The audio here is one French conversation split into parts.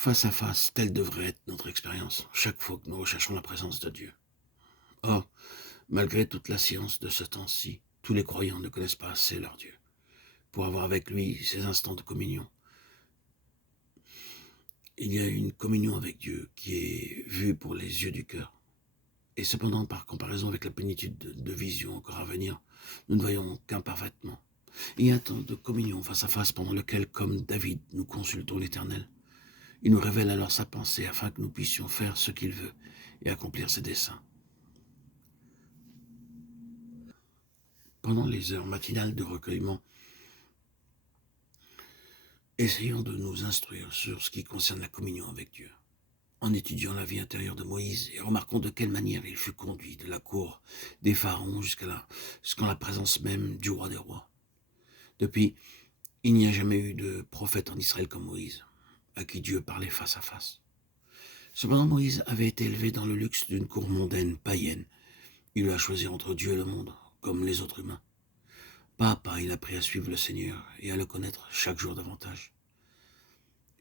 Face à face, telle devrait être notre expérience, chaque fois que nous recherchons la présence de Dieu. Or, malgré toute la science de ce temps-ci, tous les croyants ne connaissent pas assez leur Dieu pour avoir avec lui ces instants de communion. Il y a une communion avec Dieu qui est vue pour les yeux du cœur. Et cependant, par comparaison avec la plénitude de vision encore à venir, nous ne voyons qu'imparfaitement. Il y a un temps de communion face à face pendant lequel, comme David, nous consultons l'Éternel. Il nous révèle alors sa pensée afin que nous puissions faire ce qu'il veut et accomplir ses desseins. Pendant les heures matinales de recueillement, essayons de nous instruire sur ce qui concerne la communion avec Dieu, en étudiant la vie intérieure de Moïse et remarquons de quelle manière il fut conduit de la cour des pharaons jusqu'en la présence même du roi des rois. Depuis, il n'y a jamais eu de prophète en Israël comme Moïse, à qui Dieu parlait face à face. Cependant, Moïse avait été élevé dans le luxe d'une cour mondaine, païenne. Il eut à choisir entre Dieu et le monde, comme les autres humains. Pas à pas, il apprit à suivre le Seigneur et à le connaître chaque jour davantage.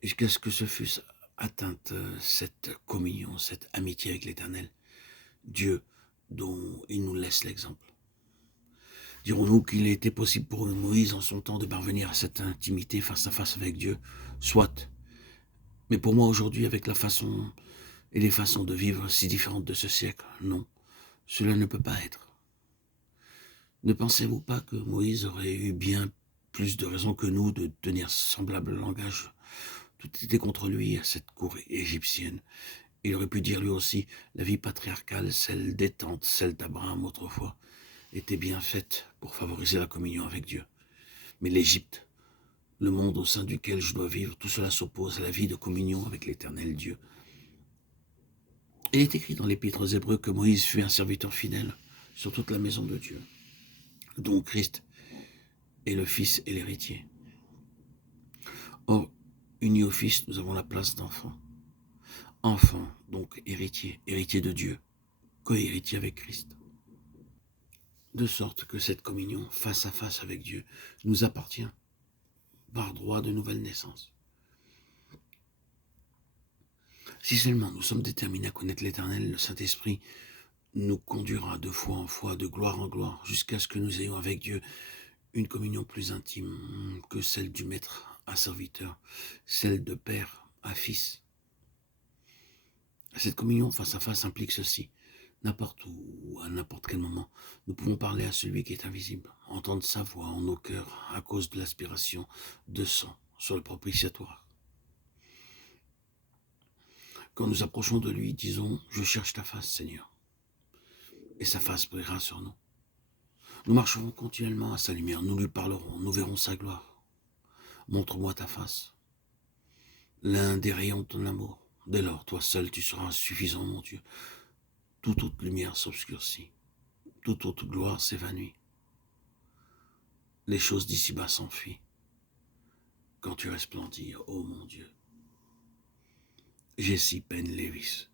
Jusqu'à ce que ce fût atteinte cette communion, cette amitié avec l'Éternel, Dieu dont il nous laisse l'exemple. Dirons-nous qu'il était possible pour Moïse en son temps de parvenir à cette intimité face à face avec Dieu? Soit. Mais pour moi aujourd'hui, avec la façon et les façons de vivre si différentes de ce siècle, non, cela ne peut pas être. Ne pensez-vous pas que Moïse aurait eu bien plus de raisons que nous de tenir semblable langage? Tout était contre lui à cette cour égyptienne. Il aurait pu dire lui aussi, la vie patriarcale, celle des tantes, celle d'Abraham autrefois, était bien faite pour favoriser la communion avec Dieu. Mais l'Égypte, le monde au sein duquel je dois vivre, tout cela s'oppose à la vie de communion avec l'Éternel Dieu. Il est écrit dans l'Épître aux Hébreux que Moïse fut un serviteur fidèle sur toute la maison de Dieu, dont Christ est le Fils et l'héritier. Or, unis au Fils, nous avons la place d'enfant. Enfant, donc héritier, héritier de Dieu, co-héritier avec Christ. De sorte que cette communion face à face avec Dieu nous appartient par droit de nouvelle naissance. Si seulement nous sommes déterminés à connaître l'Éternel, le Saint-Esprit nous conduira de foi en foi, de gloire en gloire, jusqu'à ce que nous ayons avec Dieu une communion plus intime que celle du maître à serviteur, celle de père à fils. Cette communion face à face implique ceci. N'importe où, à n'importe quel moment, nous pouvons parler à celui qui est invisible, entendre sa voix en nos cœurs à cause de l'aspiration de sang sur le propitiatoire. Quand nous approchons de lui, disons « Je cherche ta face, Seigneur », et sa face brillera sur nous. Nous marcherons continuellement à sa lumière, nous lui parlerons, nous verrons sa gloire. Montre-moi ta face, l'un des rayons de ton amour. Dès lors, toi seul, tu seras suffisant, mon Dieu. Toute autre lumière s'obscurcit, toute autre gloire s'évanouit. Les choses d'ici-bas s'enfuient. Quand tu resplendis, ô mon Dieu. Jessie Penn Lewis.